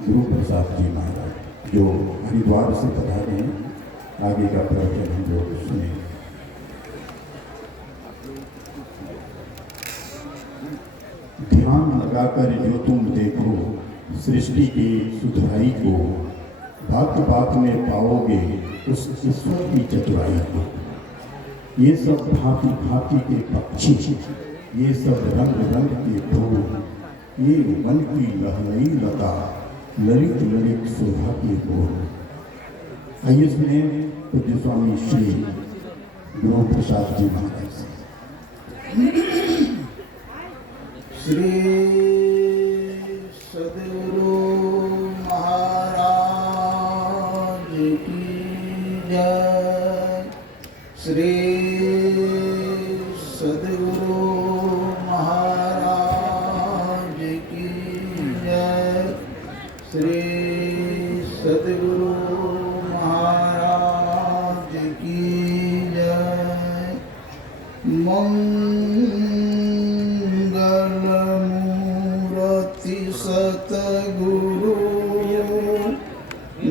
गुरु प्रसाद जी महाराज जो हरिद्वार से पधारे हैं। आगे का प्रवचन हम लोग सुने। ध्यान लगाकर जो तुम देखो सृष्टि की सुधराई को, बात बात में पाओगे उस ईश्वर की चतुराई को। ये सब भांति भांति के पक्षी, ये सब रंग रंग के फूल, ये वन की लहलई लता, ललित ललित शोभा के बोल। आइए सुने पूज्य स्वामी श्री गुरु प्रसाद जी महाराज से। श्री सद्गुरु महाराज की जय। श्री सद्गुरु महाराज की जय। श्री सद्गुरु महाराज की जय। मंगलमूर्ति सतगुरु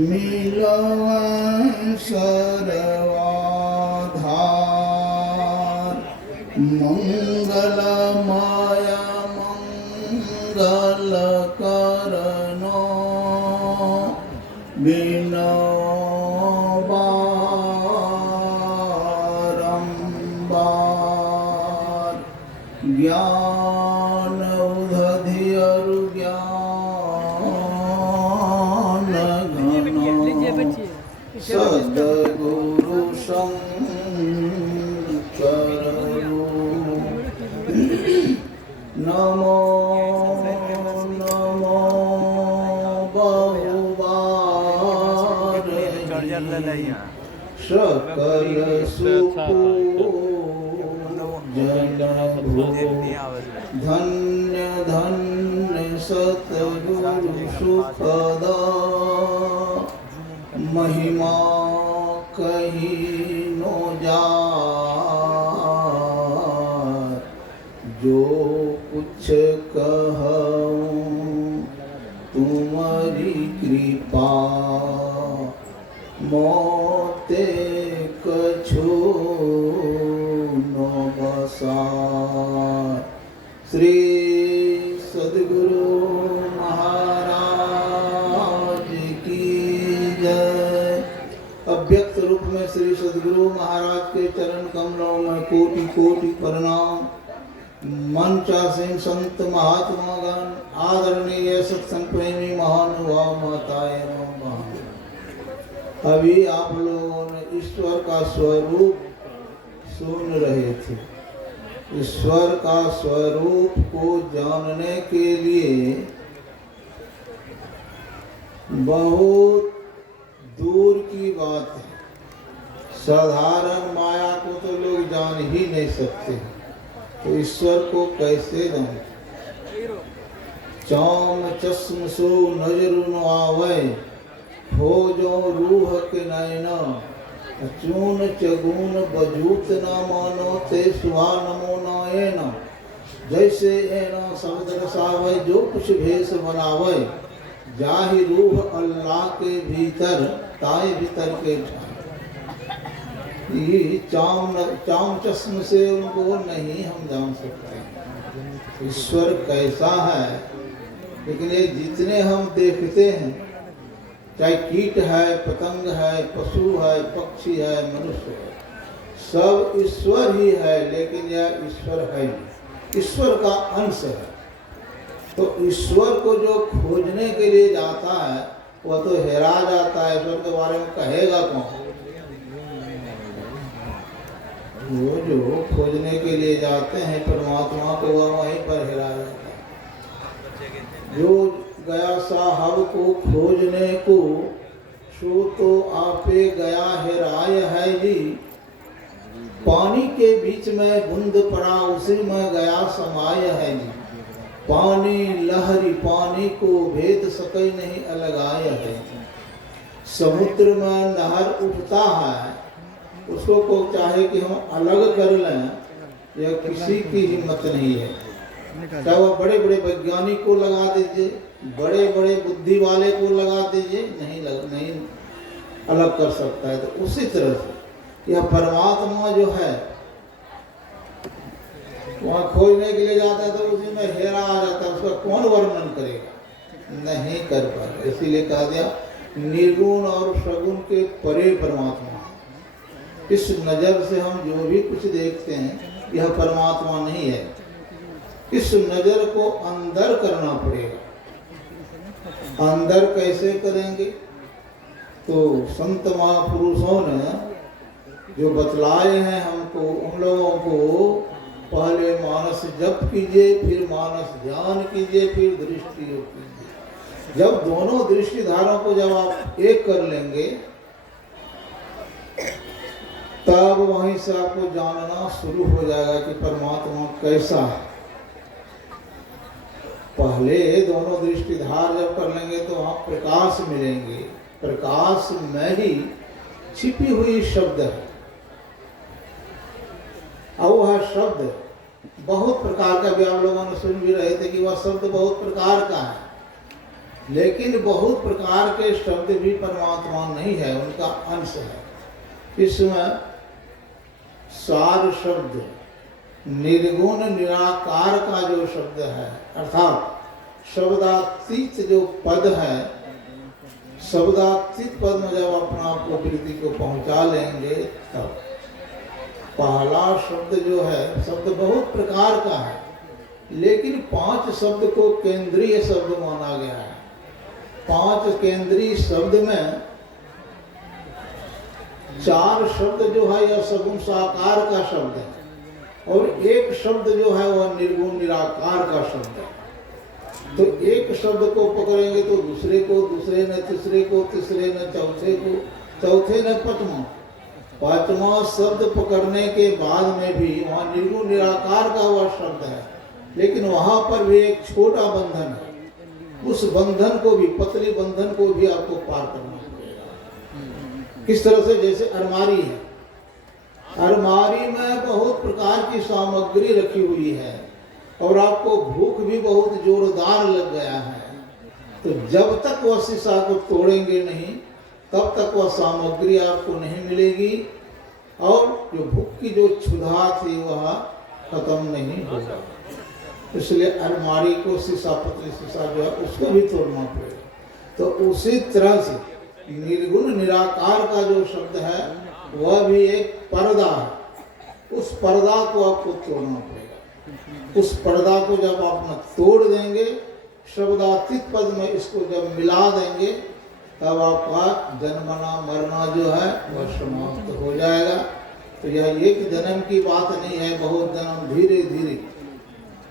मिलवै सर्वाधार। मंगलमय मंगल करनो बिनो बारंबार। ज्ञान उदधि अरु ज्ञान घन सद्गुरु शंकर नमो नमो बहुबार सकल धन्य धन्य सतगुरु सुखदा। महिमा कहीं नो जाए, जो कुछ कहूँ तुम्हारी कृपा। मोते कछु नो बसार। श्री सद्गुरु महाराज की जय। अव्यक्त रूप में श्री सद्गुरु महाराज के चरण कमलों में कोटि कोटि प्रणाम। मंचासीन संत महात्मा गण, आदरणीय सत्संग प्रेमी महानुभाव माताएं एवं बहन, अभी आप लोगों ने ईश्वर का स्वरूप सुन रहे थे। ईश्वर का स्वरूप को जानने के लिए बहुत दूर की बात है। साधारण माया को तो लोग जान ही नहीं सकते, तो ईश्वर को कैसे जाने। चाम चश्म सो नजर न आवे, हो जो रूह के नैना। चून चगुन बजूत न मानो, ते सुहा नमो नायना। जैसे एना शब्द रसावे, जो कुछ भेष बनावे। जाहि रूह अल्लाह के भीतर, ताए भीतर के ये चाम चश्म से उनको नहीं हम जान सकते ईश्वर कैसा है। लेकिन ये जितने हम देखते हैं, चाहे कीट है, पतंग है, पशु है, पक्षी है, मनुष्य है, सब ईश्वर ही है। लेकिन यह ईश्वर है, ईश्वर का अंश है। तो ईश्वर को जो खोजने के लिए जाता है वह तो हेरा जाता है। ईश्वर के बारे में कहेगा कौन? वो जो खोजने के लिए जाते हैं परमात्मा को, वह वहीं पर हेरा जाता है। जो गया साहब को खोजने को, सो तो आपे गया हेराय है जी। पानी के बीच में बूंद पड़ा, उसी में गया समाय है जी। पानी लहरी पानी को भेद सके नहीं अलगाय है। समुद्र में नहर उठता है, उसको को चाहे कि हम अलग कर लें, यह किसी की हिम्मत नहीं है। चाहे वो बड़े बड़े वैज्ञानिक को लगा दीजिए, बड़े बड़े बुद्धि वाले को लगा दीजिए, नहीं अलग कर सकता है। तो उसी तरह से यह परमात्मा जो है वहाँ खोजने के लिए जाता है तो उसी में हेरा आ जाता है, उसका कौन वर्णन करेगा, नहीं कर पाएगा। इसीलिए कहा गया निर्गुण और सगुण के परे परमात्मा। इस नजर से हम जो भी कुछ देखते हैं यह परमात्मा नहीं है। इस नजर को अंदर करना पड़ेगा। अंदर कैसे करेंगे? तो संत महापुरुषों ने जो बतलाए हैं हमको, उन लोगों को पहले मानस जप कीजिए, फिर मानस ध्यान कीजिए, फिर दृष्टि योग कीजिए। जब दोनों दृष्टिधारों को जब आप एक कर लेंगे तब वहीं से आपको जानना शुरू हो जाएगा कि परमात्मा कैसा है। पहले दोनों दृष्टिधार जब कर लेंगे तो वहाँ प्रकाश मिलेंगे। प्रकाश में ही छिपी हुई शब्द है। और वह शब्द बहुत प्रकार का भी आप लोगों ने सुन भी रहे थे कि वह शब्द बहुत प्रकार का है, लेकिन बहुत प्रकार के शब्द भी परमात्मा नहीं है, उनका अंश है। इसमें सार शब्द निर्गुण निराकार का जो शब्द है, अर्थात शब्दातीत जो पद है, शब्दातीत पद में जब अपना आपको वृत्ति को पहुंचा लेंगे तब पहला शब्द जो है, शब्द बहुत प्रकार का है, लेकिन 5 शब्द को केंद्रीय शब्द माना गया है। 5 केंद्रीय शब्द में 4 शब्द जो है यह सगुण साकार का शब्द है, और एक शब्द जो है वह निर्गुण निराकार का शब्द है। तो एक शब्द को पकड़ेंगे तो दूसरे को, दूसरे ने तीसरे को, तीसरे ने चौथे को, चौथे ने पांचवा शब्द पकड़ने के बाद में भी वहाँ निर्गुण निराकार का वह शब्द है, लेकिन वहाँ पर भी एक छोटा बंधन है। उस बंधन को भी, पतली बंधन को भी आपको पार करना पड़ेगा। किस तरह से? जैसे अलमारी है, अलमारी में बहुत प्रकार की सामग्री रखी हुई है और आपको भूख भी बहुत जोरदार लग गया है, तो जब तक वह शीशा को तोड़ेंगे नहीं तब तक वह सामग्री आपको नहीं मिलेगी और जो भूख की जो क्षुधा थी वह खत्म नहीं होगा। इसलिए अलमारी को शीशा, पतली शीशा जो है उसको भी तोड़ना पड़ेगा। तो उसी तरह से निर्गुण निराकार का जो शब्द है वह भी एक पर्दा है। उस पर्दा को आपको तोड़ना पड़ेगा। उस पर्दा को जब आप न तोड़ देंगे, शब्दातीत पद में इसको जब मिला देंगे, तब आपका जन्मना मरना जो है वह समाप्त हो जाएगा। तो यह एक जन्म की बात नहीं है, बहुत जन्म धीरे धीरे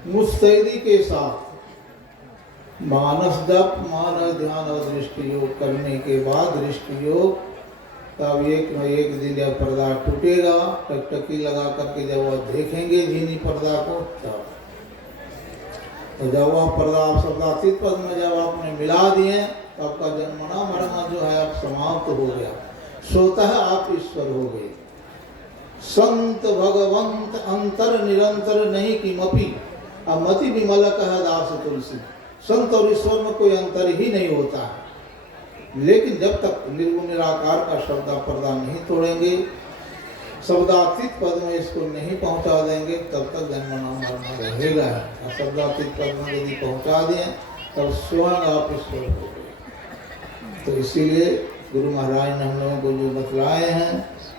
मुस्तैदी के साथ मानस जप, मानस ध्यान और दृष्टि योग करने के बाद दृष्टि योग, तब एक न एक दिन जब पर्दा टूटेगा, टकटकी लगा करके जब वह देखेंगे झीनी पर्दा को, तब तो जब वह पर्दा आप शब्दातीत पद में जब आपने मिला दिए, आपका जन्मना मरना जो है अब समाप्त हो गया। स्वतः आप ईश्वर हो गए। संत भगवंत अंतर निरंतर नहीं किमपि अमति विमल कह दास तुलसी। संत और ईश्वर में कोई अंतर ही नहीं होता है, लेकिन जब तक निर्गुण निराकार का शब्द पर्दा नहीं तोड़ेंगे, शब्दातीत पद में इसको नहीं पहुंचा देंगे, तब तक जन्मना मरना रहेगा। और शब्दातीत पद में यदि पहुंचा दें तब स्वयं आप ईश्वर हो गए। तो इसीलिए गुरु महाराज ने हम लोगों को जो बतलाए हैं,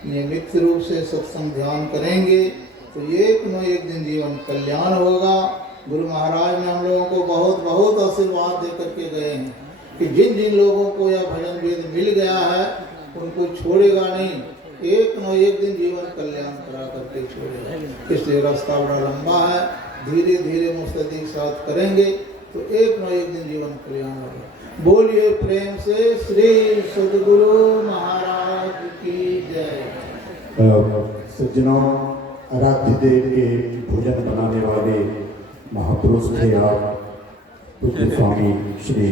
नियमित रूप से सत्संग ध्यान करेंगे तो एक न एक दिन जीवन कल्याण होगा। गुरु महाराज ने हम लोगों को बहुत बहुत आशीर्वाद दे करके गए हैं कि जिन जिन लोगों को यह भजन वेद मिल गया है उनको छोड़ेगा नहीं, एक न एक दिन जीवन कल्याण करा करके छोड़ेगा। इसलिए रास्ता बड़ा लंबा है, धीरे धीरे मुस्तैदी के साथ करेंगे तो एक न एक दिन जीवन कल्याण होगा। बोलिए प्रेम से श्री सद्गुरु महाराज की जय। सज्जनों, आराध्य देव के भोजन बनाने वाले महापुरुष थे आप, पूज्य स्वामी श्री